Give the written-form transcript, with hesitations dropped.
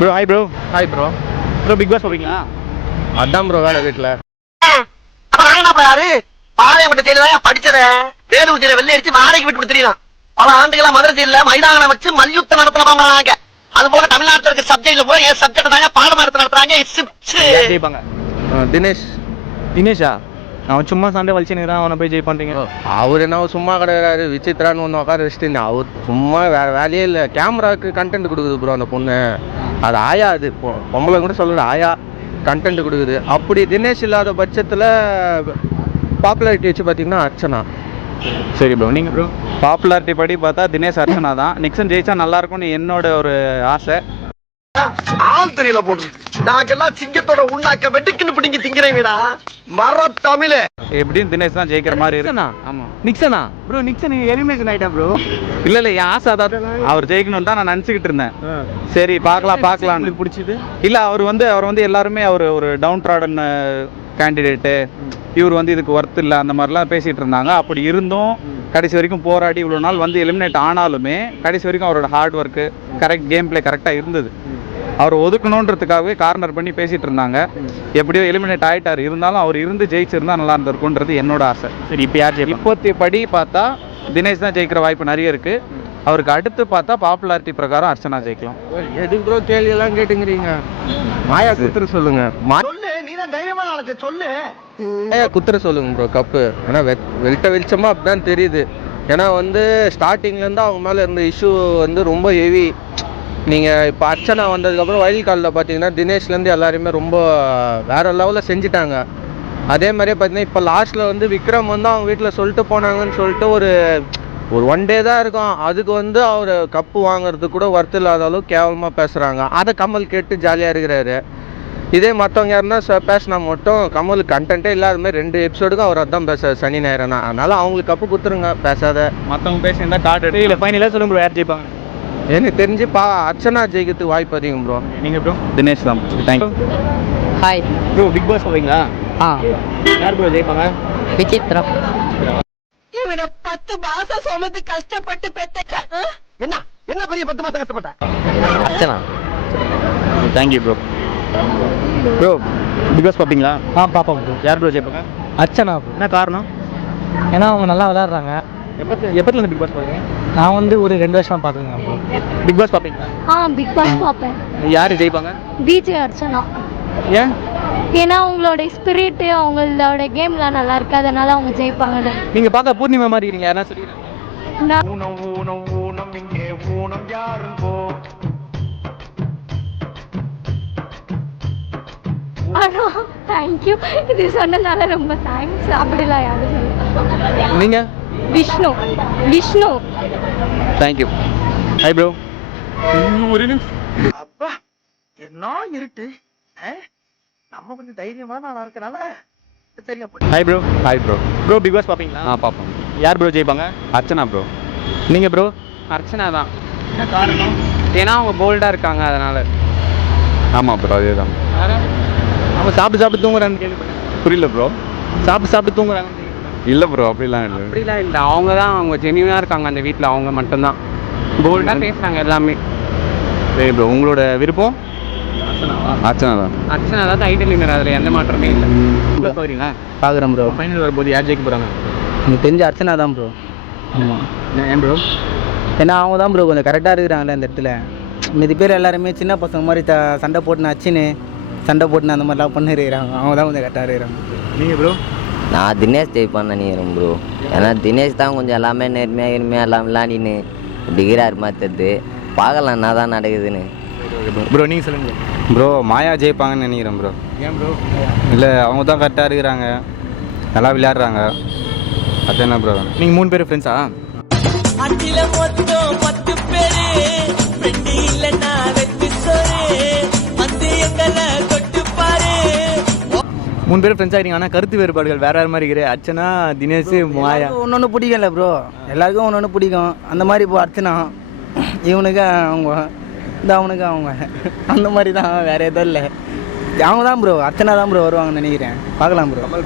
Bro hi bro. Hi bro. Bro big boss போவீங்களா? அதான் bro வேலை வீட்டில். யாரு பாளையப்பட்ட செயலதான் படிச்சத வேலூர் வெள்ளை அடிச்சு வாடகைக்கு விட்டு கொடுத்துறான். பல ஆண்டுகளா மதுரை செயல மைதானம் வச்சு மல்யுத்தம் நடத்துறாங்க. அது போல தமிழ்நாட்டில் இருக்க சப்ஜெக்ட்ல போய் என் சப்ஜெக்ட் தாங்க பாடம் நடத்துறாங்க. தினேஷ். தினேஷா? அவன் சும்மா சண்டை வலிச்சுன்னு அவனை போய் ஜெய் பண்றீங்க. அவர் என்ன சும்மா கிடையாது, விசித்ரான்னு ஒன்று உட்கார வச்சுட்டு அவர் சும்மா வேலையே இல்லை. கேமராவுக்கு கண்டென்ட் கொடுக்குது ப்ரோ அந்த பொண்ணு. அது ஆயா, அது பொம்பளை கூட சொல்லல, ஆயா கண்டென்ட் கொடுக்குது. அப்படி தினேஷ் இல்லாத பட்சத்தில் பாப்புலாரிட்டி வச்சு பார்த்தீங்கன்னா அர்ச்சனா. சரி ப்ரோ, நீங்கள் ப்ரோ? பாப்புலாரிட்டி படி பார்த்தா தினேஷ் அர்ச்சனா தான். நிக்சன் ஜெயிச்சா நல்லா இருக்கும்னு என்னோட ஒரு ஆசை. ஆள் தெரியல போட்டு நாங்கெல்லாம் சிங்கத்தோட உண்ணாக்க வெட்டுக்குன்னு பிடிங்க திங்கிறீங்கடா மர தமிழ. எப்படியும் தினேஷ் தான் ஜெயிக்கிற மாதிரி இருக்கு. ஆமா. நிக்சனா ப்ரோ? நிக்சன் எலிமினேஷன் ஆயிட்டா ப்ரோ? இல்ல என் ஆசை அதான், அவர் ஜெயிக்கணும் தான் நான் நினைச்சுக்கிட்டு இருந்தேன். சரி பார்க்கலாம். பிடிச்சது இல்ல, அவர் வந்து எல்லாருமே அவர் ஒரு டவுன் ட்ராடன் கேண்டிடேட்டு, இவர் வந்து இதுக்கு ஒர்த் இல்லை அந்த மாதிரிலாம் பேசிட்டு இருந்தாங்க. அப்படி இருந்தும் கடைசி வரைக்கும் போராடி இவ்வளோ நாள் வந்து எலிமினேட் ஆனாலுமே கடைசி வரைக்கும் அவரோட hard work, correct game play கரெக்டாக இருந்தது. அவர் ஒதுக்கணுன்றதுக்காகவே கார்னர் பண்ணி பேசிட்டு இருந்தாங்க. எப்படியோ எலிமினேட் ஆகிட்டார். இருந்தாலும் அவர் இருந்து ஜெயிச்சிருந்தா நல்லா இருந்திருக்குன்றது என்னோட ஆசை. சரி, இப்போ யார் ஜெயிக்கும்? இப்போத்தி படி பார்த்தா தினேஷ் தான் ஜெயிக்கிற வாய்ப்பு நிறைய இருக்கு. அவருக்கு அடுத்து பார்த்தா பாப்புலாரிட்டி பிரகாரம் அர்ச்சனா ஜெயிக்கலாம். எதுக்கு ப்ரோ கேள்வியெல்லாம் கேட்டுங்கிறீங்க? மாயா குத்துற சொல்லுங்க. மாயா குத்துற சொல்லுங்க ப்ரோ கப்பு. ஏன்னா வெளிச்சமா அப்படிதான் தெரியுது. ஏன்னா வந்து ஸ்டார்டிங்லேருந்து அவங்க மேலே இருந்த இஷ்யூ வந்து ரொம்ப ஹெவி. நீங்கள் இப்போ அர்ச்சனா வந்ததுக்கப்புறம் வைல்ட் கார்டில் பார்த்தீங்கன்னா தினேஷ்லேருந்து எல்லாருமே ரொம்ப வேறு லெவலில் செஞ்சுட்டாங்க. அதே மாதிரியே பார்த்தீங்கன்னா இப்போ லாஸ்ட்டில் வந்து விக்ரம் வந்து அவங்க வீட்டில் சொல்லிட்டு போனாங்கன்னு சொல்லிட்டு ஒரு ஒன் டே தான் இருக்கும். அதுக்கு வந்து அவர் கப்பு வாங்குறதுக்கு கூட ஒர்த் இல்லாத அளவுக்கு கேவலமாக பேசுகிறாங்க. அதை கமல் கேட்டு ஜாலியாக இருக்கிறாரு. இதே மற்றவங்க யாருன்னா பேசினா மட்டும் கமல் கண்டென்ட்டே இல்லாத மாதிரி 2 எபிசோடுக்கும் அவர் அதான் பேசுறாரு சனி ஞாயிறுனா. அதனால அவங்களுக்கு கப்பு கொடுத்துருங்க. பேசாத மற்றவங்க பேசியிருந்தா கார்டு இல்லை. ஃபைனலாக சொல்லுங்க ப்ரோ, யார் ஜெயிப்பாங்க? எனக்கு தெரிஞ்சு அர்ச்சனா ஜெயிக்கிறதுக்கு வாய்ப்பு அதிகம் ப்ரோ. நீங்கள் ப்ரோ? தினேஷ் தான். Thank you. Hi bro, big boss போவீங்களா? யார் ப்ரோ ஜெயிப்பாங்க? விசித்ரா. இவனை 10 மாசம் சுமந்து கஷ்டப்பட்டு பெத்த என்ன பெரிய 10 மாசம் கஷ்டப்பட்ட Archana. Thank you bro. Bro big boss பார்ப்பீங்களா? பார்ப்போம் ப்ரோ. யார் ப்ரோ ஜெயிப்பாங்க? அர்ச்சனா. என்ன காரணம்? ஏன்னா அவங்க நல்லா விளையாடுறாங்க. எப்போத்துலேருந்து பிக் பாஸ் பார்க்குறீங்க? நான் வந்து ஒரு 2 வருஷமா பார்த்துருக்கேன் ப்ரோ. பிக் பாஸ் பார்ப்பீங்களா? பிக் பாஸ் பார்ப்பேன். யார் ஜெயிப்பாங்க? விஜய் அர்ச்சனா. ஏன்? ஏன்னா அவங்களோட ஸ்பிரிட், அவங்களோட கேம்லாம் நல்லா இருக்கு, அதனால அவங்க ஜெயிப்பாங்க. நீங்கள் பார்க்க பூர்ணிமா மாதிரி இருக்கீங்க. யாரா சொல்லிடுறேன். தேங்க்யூ, இது சொன்னதால ரொம்ப தேங்க்ஸ். அப்படிலாம் யாரும் சொல்ல. நீங்கள்? விஷ்ணு. தேங்க்யூ. Hi bro. ஒரு அப்பா என்ன இருட்டு. நம்ம கொஞ்சம் தைரியமான ஆளா இருக்கனால சரியா போச்சு. Hi bro. Hi bro. Bro big boss பார்ப்பீங்களா? பார்ப்போம். யார் ப்ரோ ஜெயிப்பாங்க? அர்ச்சனா ப்ரோ. நீங்கள் ப்ரோ? அர்ச்சனா தான். என்ன காரணம்? ஏன்னா அவங்க போல்டாக இருக்காங்க அதனால. ஆமாம் ப்ரோ, அதே தான். அவங்க சாப்பிட்டு தூங்குறான்னு கேள்விப்பட்டேன். புரியல ப்ரோ. சாப்பிட்டு தூங்குறாங்க. இல்லை ப்ரோ, அப்படிலாம் இல்லை. அப்படிலாம் இல்லை, அவங்க ஜெனியூனாக இருக்காங்க அந்த வீட்டில். அவங்க மட்டும்தான் போல்டாக பேசுகிறாங்க எல்லாமே. சரி ப்ரோ, உங்களோட விருப்பம்? அர்ச்சனா தான். அர்ச்சனா தான் டைட்டில் வின்னர், அதில் எந்த மாற்றமே இல்லை. பார்க்குறீங்களா? பார்க்குறேன் ப்ரோ. ஃபைனல் வரும்போது யார் ஜெயிக்க போகிறாங்க? எனக்கு தெரிஞ்ச அர்ச்சனா தான் ப்ரோ. ஆமாம். ஏன் ப்ரோ? ஏன்னா அவங்க தான் ப்ரோ கொஞ்சம் கரெக்டாக இருக்கிறாங்களே இந்த இடத்துல. மீதி பேர் எல்லாருமே சின்ன பசங்க மாதிரி சண்டை போட்டுன்னு அந்த மாதிரிலாம் பண்ணிருக்கிறாங்க. அவங்க தான் கொஞ்சம் கரெக்டாக இருக்கிறாங்க. நீங்கள் ப்ரோ? நான் தினேஷ் ஜெயிப்பான்னு நினைக்கிறேன் ப்ரோ. ஏன்னா தினேஷ் தான் கொஞ்சம் எல்லாமே நேர்மையாக எல்லாம் விளையாடின்னு டிகிரார் மாற்றுறது. பார்க்கலாம் என்ன தான் நடக்குதுன்னு. ப்ரோ நீங்கள் சொல்லுங்கள். ப்ரோ மாயா ஜெயிப்பாங்கன்னு நினைக்கிறேன் ப்ரோ. ஏன் ப்ரோ? இல்லை, அவங்க தான் கரெக்டாக இருக்கிறாங்க, நல்லா விளையாடுறாங்க. அது என்ன ப்ரோ? நீங்கள் 3 பேர் ஃப்ரெண்ட்ஸா? 3 பேர் ஃப்ரெண்ட்ஸ் ஆகிட்டீங்க. ஆனால் கருத்து வேறுபாடுகள் வேற மாதிரி இருக்குது. அர்ச்சனா, தினேஷ், மாயா. ஒன்று பிடிக்கும்ல ப்ரோ, எல்லாருக்கும் ஒன்று பிடிக்கும். அந்த மாதிரி இப்போ அர்ச்சனா இவனுக்கு அவங்க, இந்த அவனுக்கு அவங்க, அந்த மாதிரி தான், வேறு எதுவும் இல்லை. அவங்க தான் ப்ரோ, அர்ச்சனா தான் ப்ரோ வருவாங்கன்னு நினைக்கிறேன். பார்க்கலாம் ப்ரோ.